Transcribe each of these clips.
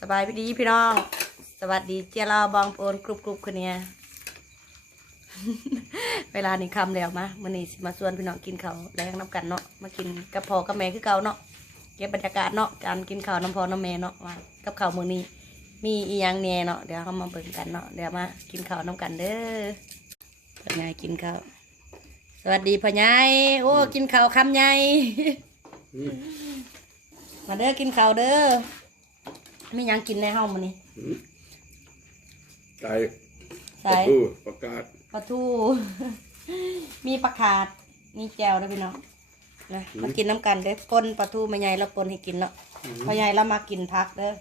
สบายพี่ดีพี่น้อง สวัสดีเจ้าเราบองโอนกรุบกรุบคนเนี้ยเวลานี้คำแล้วมามื่อนี้มาชวนพี่น้องกินข้าวแรงน้ำกันเนาะมากินกับพ่อกับแม่คือเก่าเนาะเก็บบรรยากาศเนาะการกินข้าวน้ำพอน้ำแม่เนาะว่ากับข้าวมื้อนี้มีอีหยังแหน่เนาะเดี๋ยวเขามาเบิ่งกันเนาะเดี๋ยวมากินข้าวน้ำกันเด้อพ่อใหญ่กินข้าวสวัสดีพ่อใหญ่โอ้กินข้าวคำใหญ่มาเด้อกินข้าวเด้อ ไม่ยังกินในห้องมันนี่ไก่ใส่ตู้ประกาศปลาทู มีปลาขาด มีแจวด้วยพี่น้องนะมากินน้ำกันเด้อปนปลาทูมาใหญ่แล้วปนให้กินเนาะพอใหญ่แล้วมากินพักเด้อ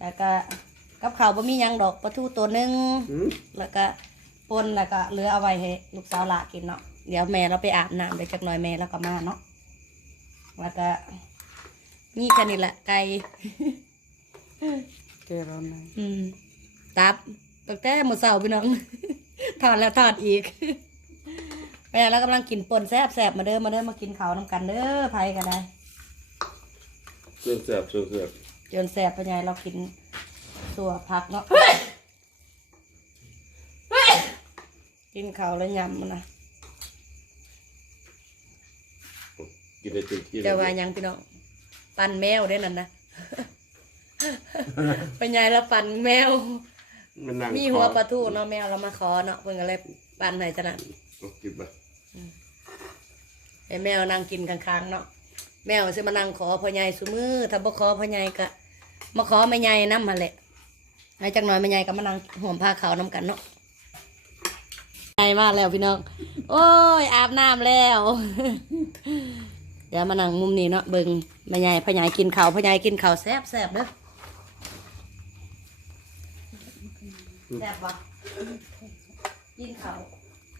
แล้วก็กับข้าวบ่มีหยังดอกปลาทูตัวหนึง หืมแล้วก็ปนแล้วก็เหลือเอาไว้ให้ลูกสาวหลากินเนาะเดี๋ยวแม่เราไปอาบน้ำไปจักหน่อยแม่แล้วก็มาเนาะแล้วก็นี่แค่นี้แหละไก่ เกลอนนะอืมตับตั้งแต่มื้อเช้าพี่น้อง ทอดแล้วทอดอีกแม่เรากำลังกินป่นแซ่บแซ่บมาเด้อมาเด้อมากินข้าวน้ำกันเด้อไผก็ได้เสื้อแสบเสื้อแสบจนแซ่บพ่อใหญ่เรากินสัวผักเนาะกินข้าวแล้วยำมันนะกินได้จริงกินจะว่าหยังพี่น้อง ปั่นแมวได้นั่นนะ พ่อใหญ่เราปั่นแมว มันนั่งมีหัวปลาทูเนาะแมวเรามาขอเนาะเพิ่นก็เลยปั่นให้ซะนะเอากินไปให้แมวนั่งกินข้างๆเนาะแมวสิมานั่งขอพ่อใหญ่ซุมือถ้าบ่ขอพ่อใหญ่ก็มาขอแม่ใหญ่นำหั่นแหละให้จักหน่อยแม่ใหญ่ก็มานั่งห่วมผ้าขาวนํกันเนาะใหญ่มากแล้วพี่น้อง โอ้ยอาบน้ำแล้ว เดี๋ยวมานั่งมุมนี้เนาะเบิ่งแม่ใหญ่พ่อใหญ่กินข้าวพ่อใหญ่กินข้าวแซ่บแซ่บเด้อ แซ่บบ่กินข้าว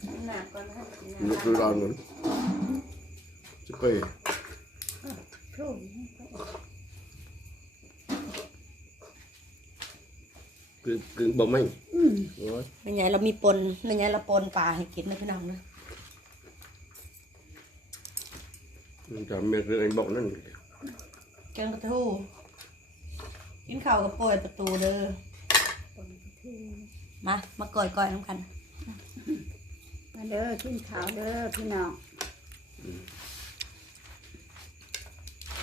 กินน้ำก่อนนะคะกินมันน้ำคือร้อนมันจะไปคือคือบ่ไม่โอ้ยแม่ใหญ่เรามีปนแม่ใหญ่เราปนปลาให้กินนะพี่น้องนะมันจะมีคือไอ้บอกนั่นแกงกระทู้กินข้าวกับป่วยประตูเด้อ มามาก่อยก่อยน้ำกัน มาเด้อกินข้าวเด้อพี่น้อง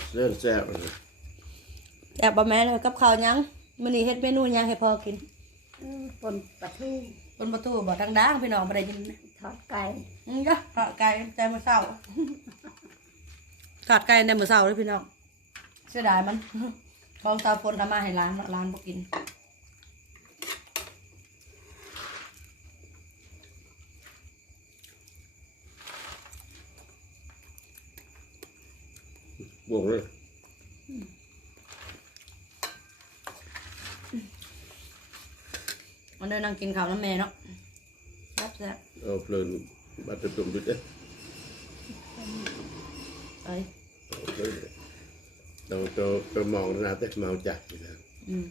เสื้อแสบเลยแอบบ่แม่เลยกับข้าวยังมื้อนี้เฮ็ดเมนูยังให้พ่อกินเออปนปลาทูปนประตูบ่ดังๆพี่น้องบ่ได้ยินนะทอดไก่อืมจ้ะทอดไก่แต่มื้อเช้าทอดไก่ในมื้อเช้าเด้อพี่น้องเสียดายมันของสาวพลทำมาให้ร้านเนาะร้านบ่กิน บวกเลยมันเดินนั่งกินข้าวน้ำแม่เนาะแซ่บเอาเพลินบัตรตุ่มดุดเด้ๆเอ้ยเอาเพลินเราจะไปมองหน้าแต่เมาจัดอยู่แล้วอืม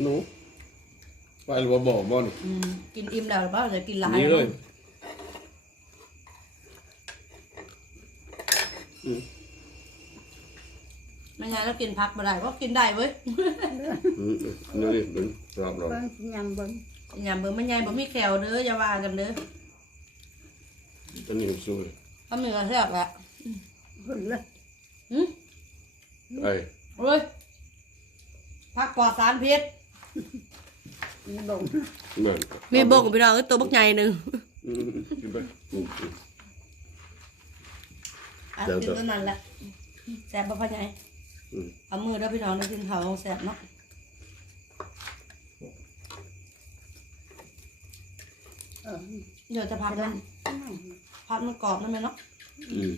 หนูไปหรือว่าบอกบ่นี่อืมกินอิ่มแล้วหรือเปล่าจะกินหลายนี่เลยเนาะ อืม ไม่งั้นเรากินพักมาได้เพราะกินได้เว้ยอืมนี่นี่มันรอบรอบเบิ้งสิยำเบิ้งอย่าเบื่อมันใหญ่บ่มีแขวเด้ออย่าว่ากันเด้อตัวนี้สู้เลยเขามีกระแทกแหละหุ่นเลยหืมไอ้เฮ้ยพักปลอดสารพิษมีบ่งเหมือนมีบ่งพี่น้องตัวบักใหญ่หนึ่ง อืมกินไปอืมอืมอะเดี๋ยวกินตัวนั้นแหละแสบบ่พ่อใหญ่อืมเอามือเด้อพี่น้องได้กินข้าวของแสบเนาะเออเดี๋ยวจะพักมันพักมันกรอบนั่นไหมเนาะอืม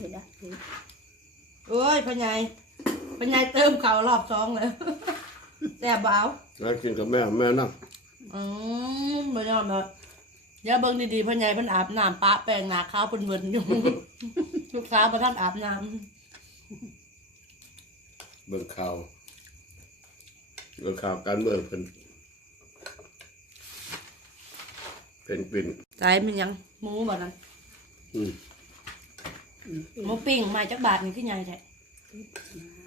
นี่ละสิเอ้ยพ่อใหญ่พ่อใหญ่เติมข้าวรอบสองเลยแสบบ่เอาแล้วกินกับแม่แม่นั่งอืมบ่ยอมเนาะ เดี๋ยวเบิ่งดีๆพ่อใหญ่เพิ่นอาบน้ำปะแป้งหน้าขาวเพิ่นเวินอยู่ ลูกสาวบ่ทันอาบน้เบิ่งข่าวเบิ่งข่าวการเมืองเป็นเป็นปิ่นำใจมันยังหมูบ่นั้นอืมอืมหมูปิ้งมาจากบาทนี่คือใหญ่แท้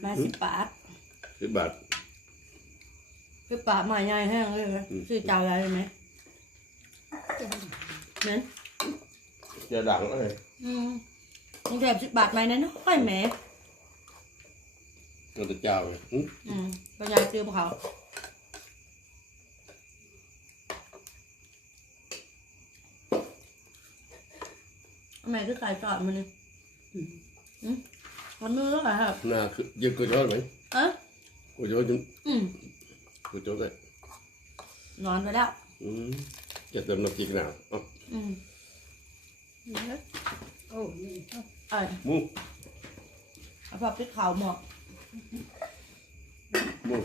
มาสิบบาทสิบบาทสิบบาทมาใหญ่แห้งเลยไหมอืมซื้อจานอะไรไหมจ้า เน้นจะดังเลยอืมกรุงเทพสิบบาทไหมเนี่ยน้อยแหมก็จะเจ้าไงหึอืมปัญญาซื้อมาเขาทำไมคือขายจอดมันเนี่ยอืมมันมือแล้วเหรอครับหน้าคือยิงกูจะไหมเอ๊ะกูจะว่าอืมกูจะได้นอนไปแล้ว อืม จะเติมน้ำจิ้มหนาวอ๋ออืมนี่แล้วโอ้นี่เอาเอ้ยหมูเอาพอปิดข่าวหมอกหมู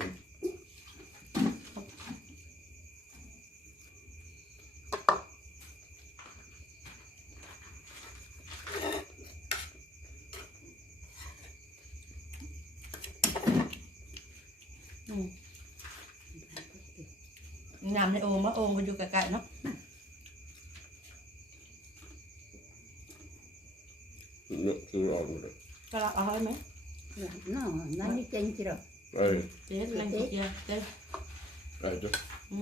อืมน้ำในโอ่งว่าโอ่งมันอยู่ไกลๆเนาะ เนื้อคือออกหมดเลยก็รักเอาให้ไหมหลับนอนนั่นนี่เจงจิหรอเอ้ยเจ๊แรงกุเจียเจ๊ไอ้จ้ะอื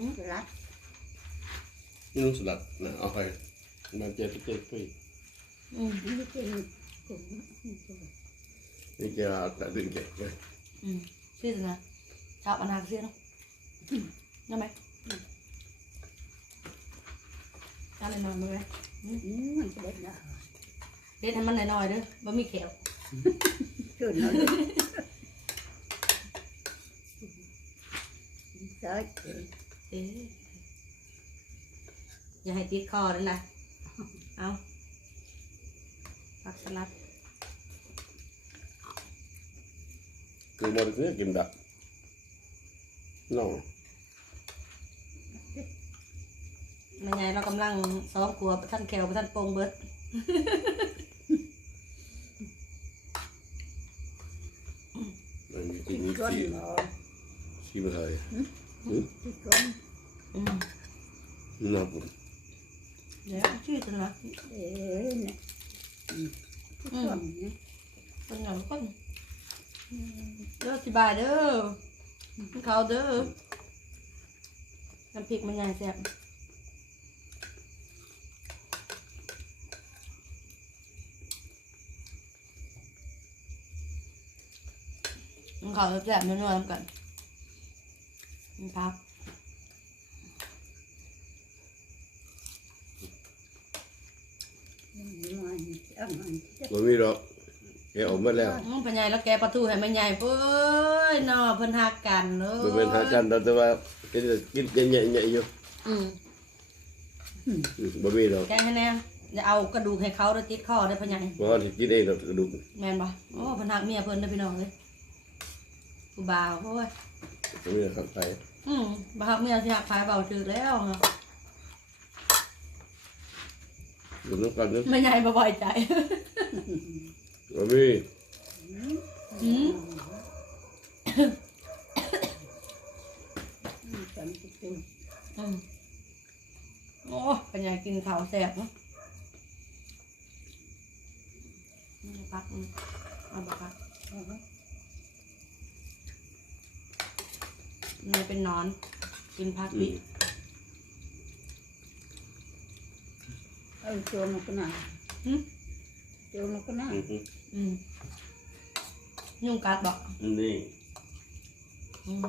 มรักนี่นุ่งสลัดนะเอาไปมันเจ็บเจ็บไปอืมนี่เจงกูนี่จะแต่ดึงเจ็บเลยอืมชื่ออะไรนะชาวอนาคตเสียเนาะได้ไหมชาวอะไรนอนมั้ยอืมมันจะเด็ดนะเด็ดให้มันหน่อยๆเด้อบ่มีแขวขึ้นเอาเลยเจ้าเจงเอ๊ะอย่าให้ติดคอนั่นนะเอาผักสลัดคือมันเนี่ยกินดับน้องมันไงเรากำลังซ้อมครัวท่านแขวท่านโปงเบิด มันมีกินก้นชีหมอชีมาเลยที่ก้นอืมน่าบุญเดี๋ยวชื่อจังนะ เอ๋เนี่ยที่ก้นเนี่ย เป็นไงคนเด้อสบายเด้ อกินข้าวเด้อน้ำพริกมันใหญ่แซ่บกินข้าวแซ่บๆนัวๆกันนี่ครับมันเอามันจะมันมีหรอกแกออกมาแล้วอืมเป็นไงแล้วแกประตูให้มันใหญ่เป้ยนอเพิ่นหักกันเนอะมันเป็นหากันแต่ว่ากินกินใหญ่ใหญ่อยู่อืมบ่มีหรอกแกให้แน่จะเอากระดูกให้เขาแล้วติดคอได้พะไงเพราะว่ากินเองเรากระดูกแม่นบ่โอ้เพิ่นหักเมียเพิ่นได้อพี่น้องเลย กูบ่าวโอ้ยมันมีข้างใต้อืมบ่หักเมียสิหักขายเบาจืดแล้วเนาะดูน้ำกันนึกไม่ใหญ่บ่บ่อยใจบ่มีอืมจำติดตัวอืมโอ้เป็นไงกินข้าวแซ่บเนาะนี่พักอืมเอาบ่พักเอาไว้นี่เป็นนอน กินพักอืดิมเอาโจมมันก็น่าหึโจมมันก็น่าอืมอืมยุ่งกัดบอก นี่อืม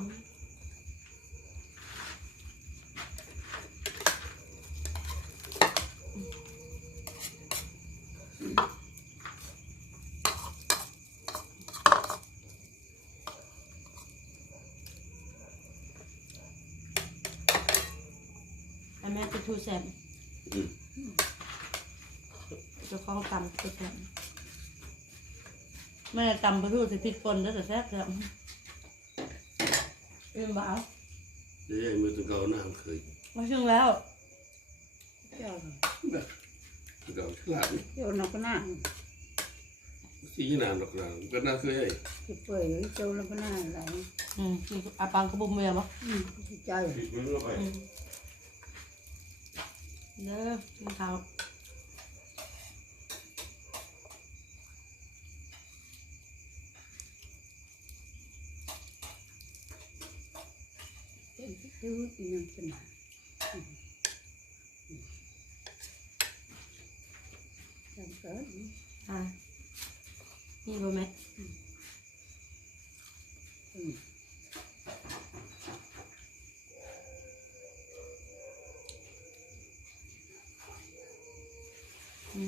อันแม่จะทูแซมอืมเจะคล้าของตำทูแซมแม่ตำไปทูสิพริกป่นแล้วแต่แซ่บแซ่บอืมบ่เอาเดี๋ยวมือตัวเก่าหน้าเคยมาถึงแล้ว เจ้าเก่าฉลาดโจมมันก็น่าสีนานหรอกนะก็น่าเคยที่เปื่อยโจมมันก็น่าอะไรอืมอาปังกระบุมเมียบ่อืมที่ใจปิดมันเข้าไป อืม เด้อกินข้าวเต็มที่ดูดีงามขนาดจำเกินอ่ะนี่บ่แม่ ติ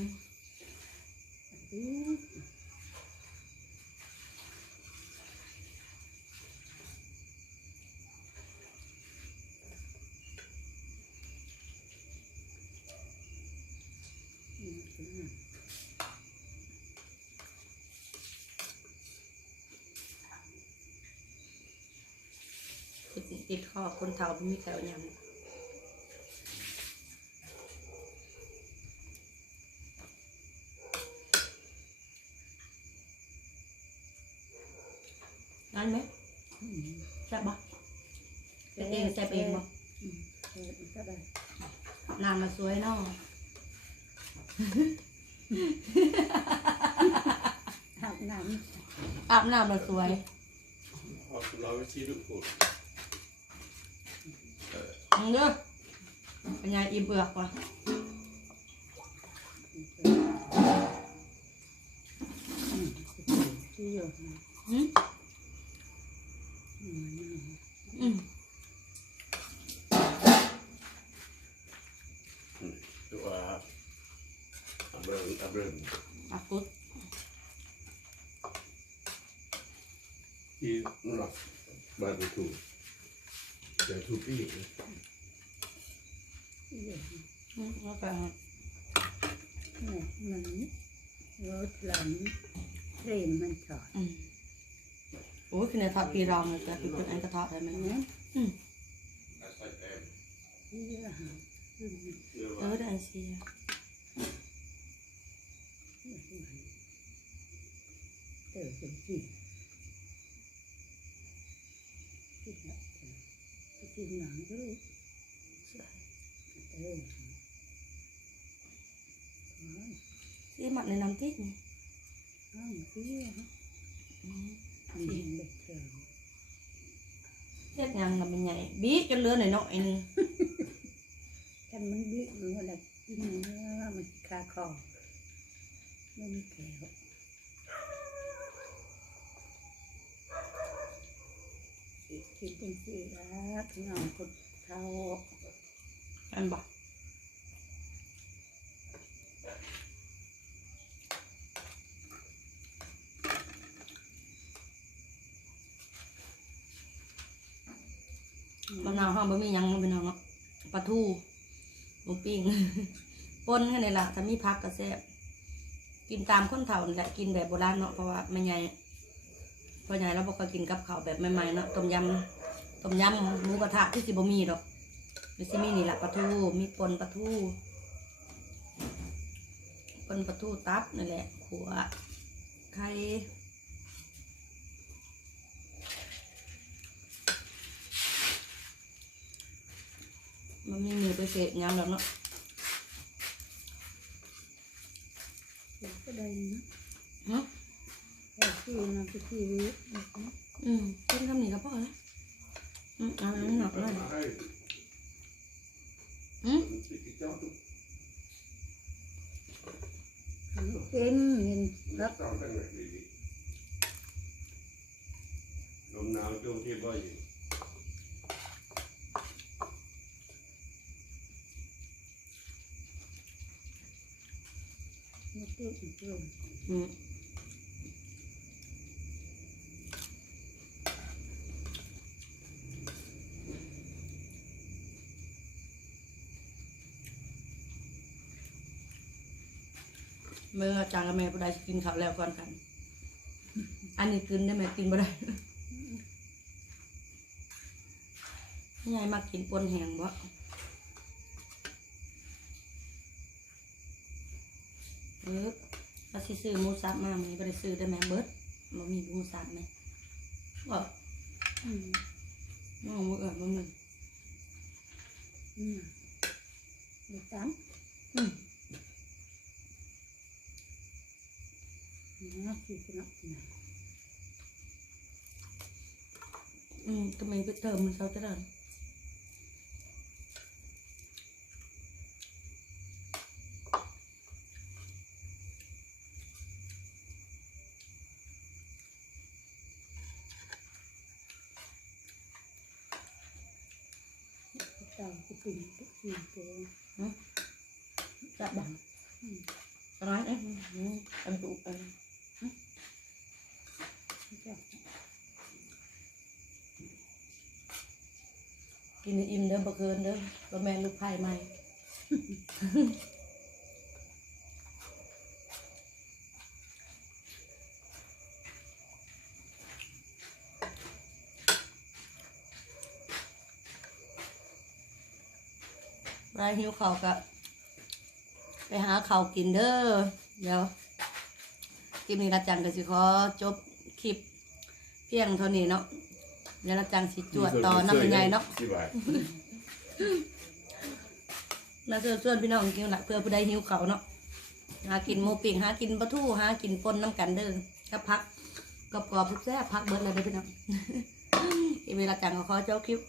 ดติดคอคนเฒ่าบ่มีใครเอาหยัง นั่นไหมอืมแซ่บบ่เป็นเองแซ่บเองบ่อืมเออมันก็ได้น้ำมาสวยเนาะอาบน้อาบน้ำมาสวยเราไปชี้ลูกพูดมึงเด้อเป็นไงอิ่มเอือกว่ะำอืมที่อยู่นะ อืม อืม อืม ตัวอับเริ่มอับเริ่ม อะกุด ที่หลักบ้านถูกแต่ถูกปี ที่อยู่ อืม แล้วก็เนี่ยมันรถหลังเรมมันจอดอืมโอ้ยคือในทอดปีรองเลยจ้ะคือเป็นอันกระทอดได้ไหมนะอืมที่อยู่ห่างอืมเออได้อันเสียเติมเป็นกี่ที่ไหนที่หนังด้วยสวย เออสีหมักในน้ำติ๊กนี่ห้องที่อืมมีเด็กเติมเฮ็ดหยังน่ะมันใหญ่บีจนเหลื อันบอะไรกินเนื้อมันคาว่าอันบ่มะนาวห้องบ่มียังเป็นหยังเนาะปลาทูหมูปิ้งป่นแค่นี้ละถ้ามีผักก็แซ่บกินตามคนเฒ่าแหละกินแบบโบราณเนาะเพราะว่าแม่ใหญ่พ่อใหญ่เราบ่ค่อยกินกับข้าวแบบใหม่ๆเนาะต้มยำต้มยำหมูกระทะที่สิบ่มีดอก มีสิมีนี่ละปลาทู มีปนปลาทูปนปลาทูตับนั่นแหละขัวไข่มันมีมือไปเสพยำแล้วเนาะเด็กก็ได้นะฮะแต่ที่นั่นคือที่วิทย์นะอืมกินคำนี้ก็พอแล้วอืมเอันนั้นหนักเลย มติดเจ้าทุกเป็นเงิน รั รั ก ก ต่อตั้งแต่ดีลมหนาวช่วงที่บ่อยอยู่ ไม่ เต้นอีกเลยอืมเมื่อจางกับแม่ผู้ใดสิกินข้าวแล้วก่อนกัน อันนี้กินได้ไหมกินบ่ได้ยายมากินปนแหงบ่เบิดเราสิซื้อหมูสับมามีบ่ได้ซื้อได้ไหมเบิดบ่มีหมูสับไหมบ่อืมน้องบ่เอิ้นบ่มึงอืมเด็กตั้มอืม อืมทำไมไปเติมมันเซาจะดันตามกุ้มปุ่มกลือ กินให้อิ่มเด้อบ่เกินเด้อบ่แม่นลูกไผ่ใหม่ รายหิวเขาวกะไปหาเขาวกินเด้อเดี๋ยวคลิปนี้รัดจังก็สิขอจบคลิปเพียงเท่านี้เนาะ เดี๋ยวรัดจังสิจวดต่อน้ำมันใหญ่เนาะที่บ่ายมาเชิญชวนพี่น้องกินละเพื่อผู้ใดหิวเขาวเนาะหากินหมูปิ้งหากินปลาทูหากินปนน้ำกันเด้อกับพักกรอบกรอบๆแซ่บๆพักเบิดเลยเด้อพี่น้องอีเวลาจังก็ขอเจ้าคลิป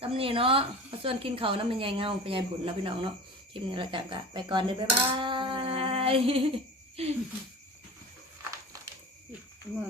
สำนีเนาะมาส่วนกินเขาวน้ำมันใหญ่เงาเป็นใหญ่บุญเนาะพี่น้องเนาะคลิปนี้เราจังก็ไปก่อนเด้อบ๊ายบายเมื่อ